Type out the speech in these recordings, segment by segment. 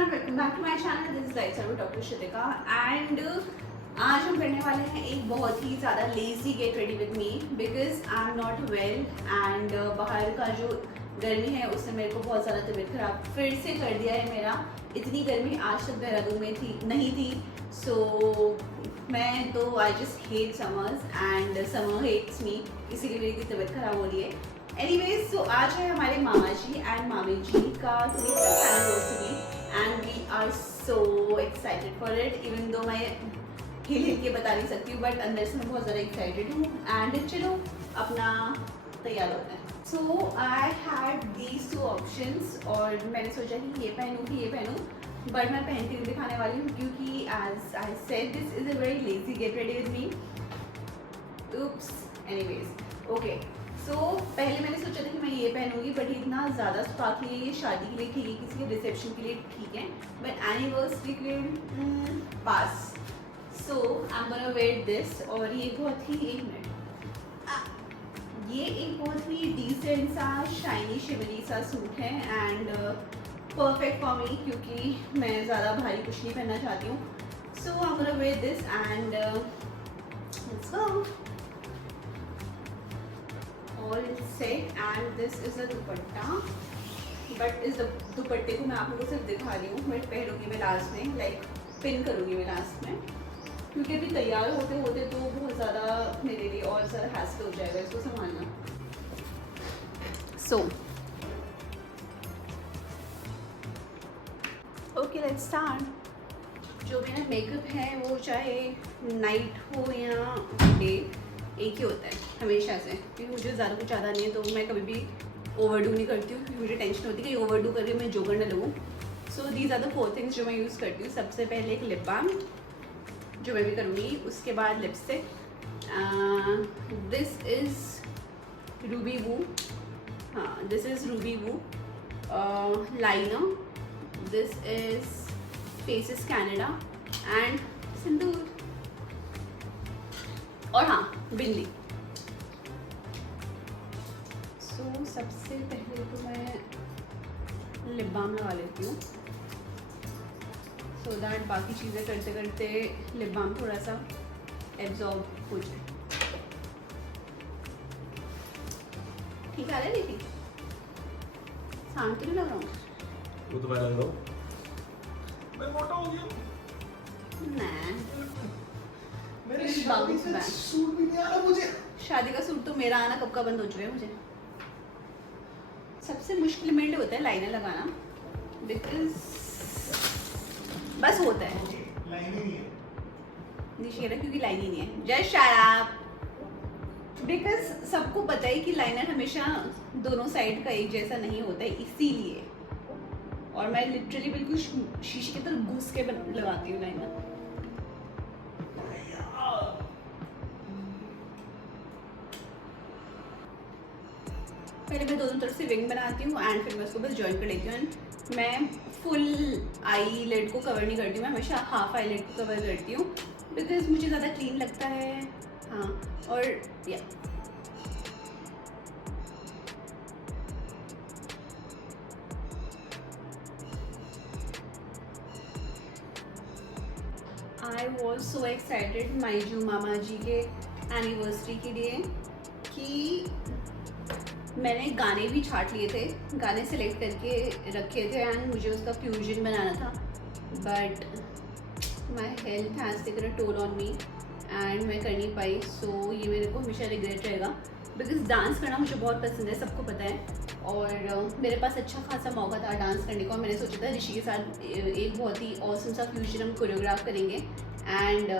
Everyone, welcome back to my channel. This is lifestyle doctor Shrutika and आज हम करने वाले हैं एक बहुत ही ज़्यादा lazy get ready with me because I am not well and बाहर का जो गर्मी है उसने मेरे को बहुत ज़्यादा तबीयत खराब फिर से कर दिया है मेरा। इतनी गर्मी आज तक देहरादून में नहीं थी। सो मैं तो I just hate summers and summer hates me, इसीलिए मेरी तबीयत खराब हो रही है। एनीवेज, तो आज है हमारे मामा जी एंड मामी जी का 25th anniversary and we are so excited for it. Even though मैं हिल के बता नहीं सकती हूँ बट अंदर से मैं बहुत ज़्यादा एक्साइटेड हूँ। एंड चलो अपना तैयार होते हैं। सो आई हैड दीज 2 ऑप्शंस और मैंने सोचा कि ये पहनूँ कि ये पहनूँ, बट मैं पहन के दिखाने वाली हूँ क्योंकि as I said this is a very lazy get ready with me. oops, anyways okay. So पहले मैंने सोचा था कि मैं ये पहनूंगी बट इतना ज़्यादा स्पार्कली है, ये शादी के लिए ठीक है, किसी के रिसेप्शन के लिए ठीक है, बट एनिवर्सरी के लिए पास। So I am gonna wear this. और ये बहुत ही एक मिनट ये एक बहुत ही डिसेंट सा शाइनी शिमरी सा सूट है एंड परफेक्ट फॉर मी क्योंकि मैं ज़्यादा भारी कुछ नहीं पहनना चाहती हूँ। So I am gonna wear this and let's go. All set and this is a dupatta, but इस दुपट्टे को मैं आप लोगों को सिर्फ दिखा रही हूँ, बट पहनूंगी मैं लास्ट में, लाइक पिन करूँगी मैं लास्ट में क्योंकि अभी तैयार होते होते तो बहुत ज़्यादा मेरे लिए और ज़्यादा हैसल हो जाएगा इसको संभालना। So okay, let's start. जो मेरा मेकअप है वो चाहे नाइट हो या डे एक ही होता है हमेशा से, क्योंकि मुझे ज़्यादा कुछ ज़्यादा नहीं है तो मैं कभी भी ओवरडू नहीं करती हूँ क्योंकि मुझे टेंशन होती है कि ओवरडू करके मैं जोगर न लगूँ। So these are the 4 things जो मैं यूज़ करती हूँ। सबसे पहले एक लिप बाम जो मैं भी करूँगी, उसके बाद lipstick, this is Ruby Woo, हाँ this is Ruby Woo, liner, this is Faces Canada and sindoor, और हाँ बिंदी। सो सबसे पहले तो मैं लिप बाम लगा लेती हूँ सो दैट बाकी चीज़ें करते करते लिप बाम थोड़ा सा एब्जॉर्ब हो जाए। ठीक है देखिए, शांत तो नहीं लग रहा हूँ? वो तो मैं लग रहा हूँ, मैं मोटा हो गया। मेरे शादी से सूट भी नहीं आ रहा मुझे। शादी का सूट तो मेरा आना कब का बंद हो चुका है मुझे। सबसे मुश्किल मिनट होता है लाइनर लगाना बिकॉज बस होता है लाइन ही नहीं है निशेरा, क्योंकि लाइन ही नहीं है। Just shut up. बिकॉज सबको पता है कि लाइनर हमेशा दोनों साइड का एक जैसा नहीं होता है, इसीलिए। और मैं लिटरली बिल्कुल शीशे की तरफ घुस के लगाती हूँ लाइनर। पहले मैं दोनों तरफ से विंग बनाती हूँ एंड फिर मैं उसको बस जॉइन कर लेती हूँ। एंड मैं फुल आई लेड को कवर नहीं करती हूँ, मैं हमेशा हाफ आई लेड को कवर करती हूँ बिकॉज मुझे ज़्यादा क्लीन लगता है। हाँ, और या आई वॉज सो एक्साइटेड माइजू मामा जी के एनिवर्सरी के लिए कि मैंने गाने भी छाट लिए थे, गाने सेलेक्ट करके रखे थे एंड मुझे उसका फ्यूजन बनाना था, but my health has taken a toll on me and मैं कर नहीं पाई। सो ये मेरे को हमेशा रिग्रेट रहेगा बिकॉज डांस करना मुझे बहुत पसंद है, सबको पता है। और मेरे पास अच्छा खासा मौका था डांस करने का। मैंने सोचा था ऋषि के साथ एक बहुत ही ऑसम सा फ्यूजन हम कोरियोग्राफ करेंगे एंड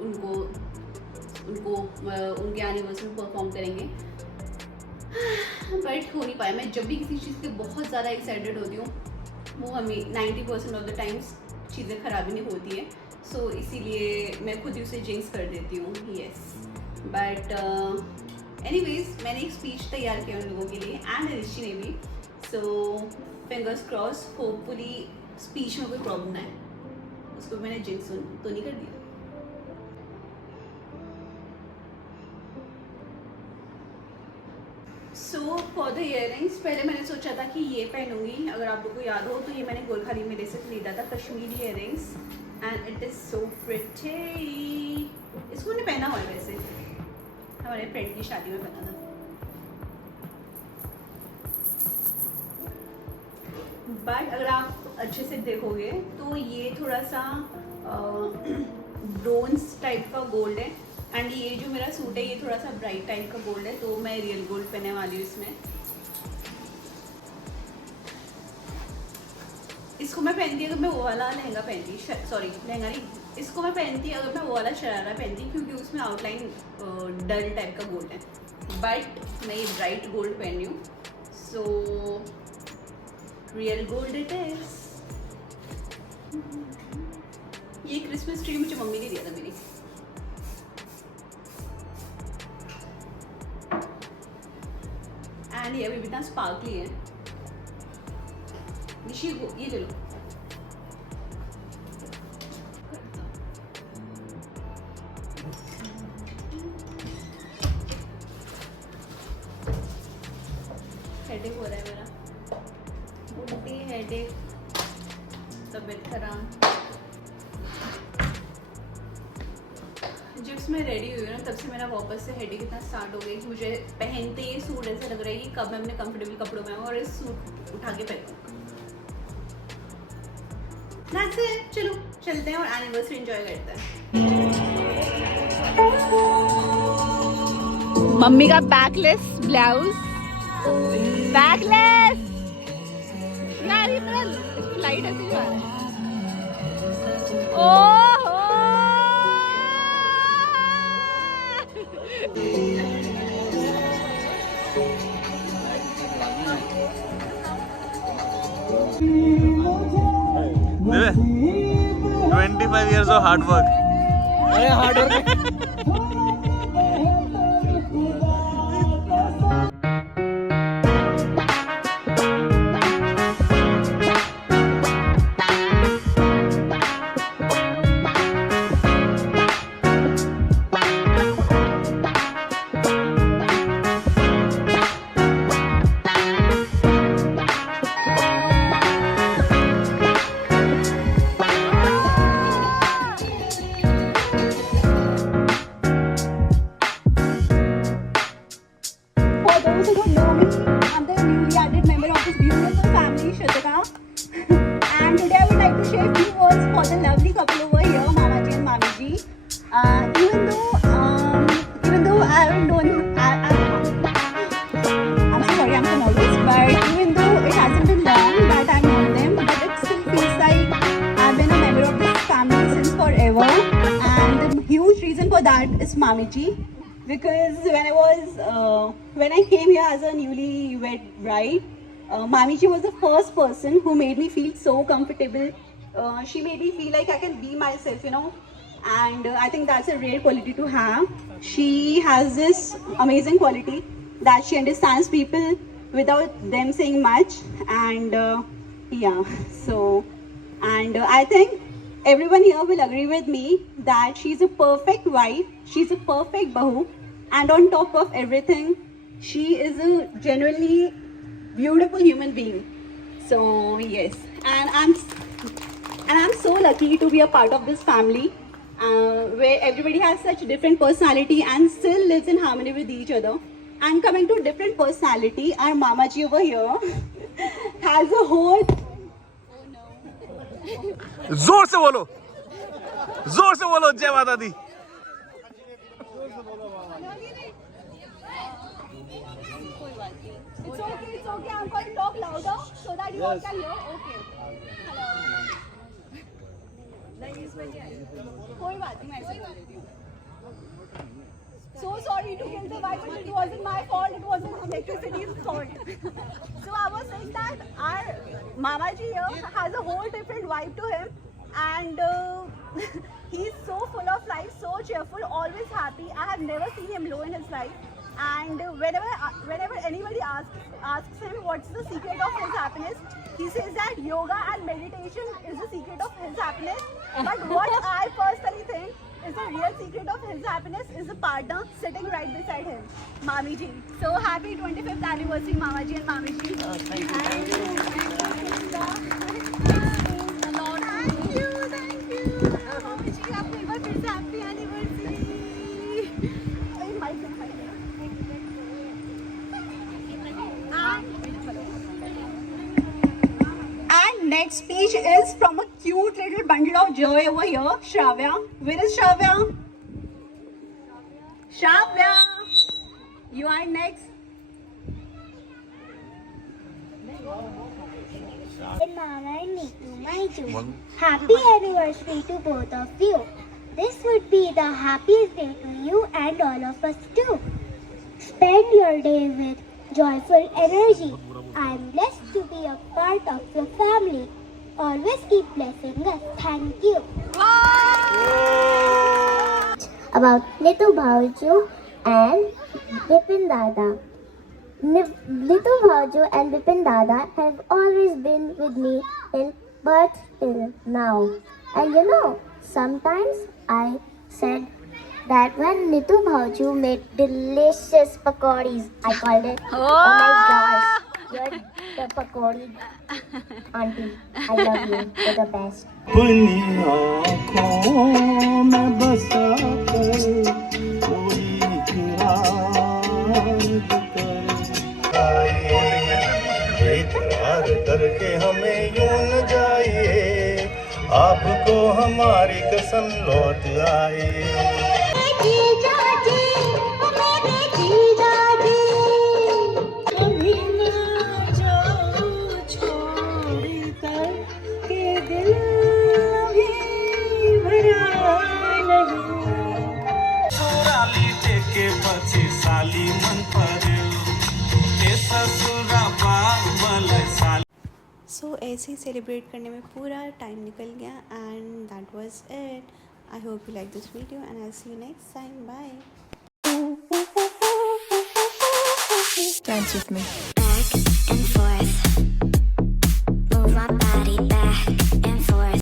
उनको उनके एनिवर्सरी में परफॉर्म करेंगे, बट हो नहीं पाया। मैं जब भी किसी चीज़ के बहुत ज़्यादा एक्साइटेड होती हूँ वो हमें 90% ऑफ द टाइम्स चीज़ें ख़राब ही नहीं होती है। सो इसीलिए मैं खुद ही उसे जिंक्स कर देती हूँ। येस, बट एनीवेज मैंने एक स्पीच तैयार किया उन लोगों के लिए एंड ऋषि ने भी। So fingers cross, hopefully speech में कोई प्रॉब्लम ना है। उसको मैंने जिंक्स तो नहीं कर दिया। सो फॉर द इयरिंग्स पहले मैंने सोचा था कि ये पहनूंगी, अगर आप लोग को याद हो तो ये मैंने गोलखाली मेले से खरीदा था, Kashmiri earrings, and it is so pretty. इसको मैंने पहना हुआ है वैसे, हमारे फ्रेंड की शादी में पहना था। बट अगर आप अच्छे से देखोगे तो ये थोड़ा सा ब्रोंज टाइप का गोल्ड है, एंड ये जो मेरा सूट है ये थोड़ा सा ब्राइट टाइप का गोल्ड है, तो मैं रियल गोल्ड पहनने वाली हूँ इसमें। इसको मैं पहनती अगर मैं वो वाला लहंगा पहनती, सॉरी लहंगा नहीं, इसको मैं पहनती अगर मैं वो वाला शरारा पहनती, क्योंकि उसमें आउटलाइन डल टाइप का गोल्ड है, बट मैं ये ब्राइट गोल्ड पहन रही हूँ, so real gold it is. ये क्रिसमस ट्री मुझे मम्मी ने दिया था मेरी। एंड ये अभी भी इतना स्पार्कली है। निशी ये ले लो। हेडेक हो रहा है मेरा, उल्टी हेडेक, तबीयत खराब। जब से मैं रेडी हुई ना तब से मेरा वापस से हेडेक इतना स्टार्ट हो गई कि मुझे पहनते ही सूट ऐसा लग रहा है कि कब मैं अपने कंफर्टेबल कपड़ों में आऊँ और इस सूट उठा के पहनूँ। That's it, चलो चलते हैं और एनिवर्सरी एंजॉय करते हैं। मम्मी का बैकलेस ब्लाउज, बैकलेस यार, ये मेरा लाइट ऐसे ही आ रहा है। ओह Deve 25 years of hard work. अरे hard work that is Mami Ji, because when I came here as a newlywed bride, Mami Ji was the first person who made me feel so comfortable. She made me feel like I can be myself, you know, and I think that's a rare quality to have. She has this amazing quality that she understands people without them saying much, and yeah, so, and I think everyone here will agree with me that she's a perfect wife, she's a perfect bahu, and on top of everything, she is a genuinely beautiful human being. So yes, and I'm so lucky to be a part of this family, where everybody has such different personality and still lives in harmony with each other. And coming to different personality, our Mama Ji over here has a whole. जोर से बोलो, जोर से बोलो, जय माता दी। It's okay, I'm going to talk louder so that you all can hear. Okay. Hello. नहीं इसमें क्या है? कोई बात नहीं, मैं ऐसे बोल रही हूँ। So sorry to kill the vibe, but it wasn't my fault. It wasn't electricity's fault. So I was saying that our Mama Ji here has a whole different vibe to him, and he's so full of life, so cheerful, always happy. I have never seen him low in his life. And whenever anybody asks him what's the secret of his happiness, he says that yoga and meditation is the secret of his happiness. But what I personally think is the real secret of his happiness is a partner sitting right beside him, Mami Ji. So happy 25th anniversary, Mama Ji and Mami Ji. Thank you. Thank you. Mami Ji, आपको एक बार फिर से happy anniversary. And next speech is from a cute little bundle of joy over here, Shravya. Where is Shravya? Shravya, you are next. Mama and Niku, my June. Happy anniversary to both of you. This would be the happiest day to you and all of us too. Spend your day with joyful energy. I am blessed to be a part of your family. Always keep blessing us. Thank you. About Nitu Bhauju and Bipin Dada. Nitu Bhauju and Bipin Dada have always been with me till birth till now. And you know, sometimes I said that when Nitu Bhauju made delicious pakoris, I called it, oh my gosh, you're the pakori auntie. I love you. You're the best. अपनी आँखों में बसा कर कोई इकरार करके हमें यूं न जाइए, आपको हमारी कसम लौट आए. सो ऐसे ही सेलिब्रेट करने में पूरा टाइम निकल गया and that was it. I hope you like this video and I see you next time. Bye. Dance with me.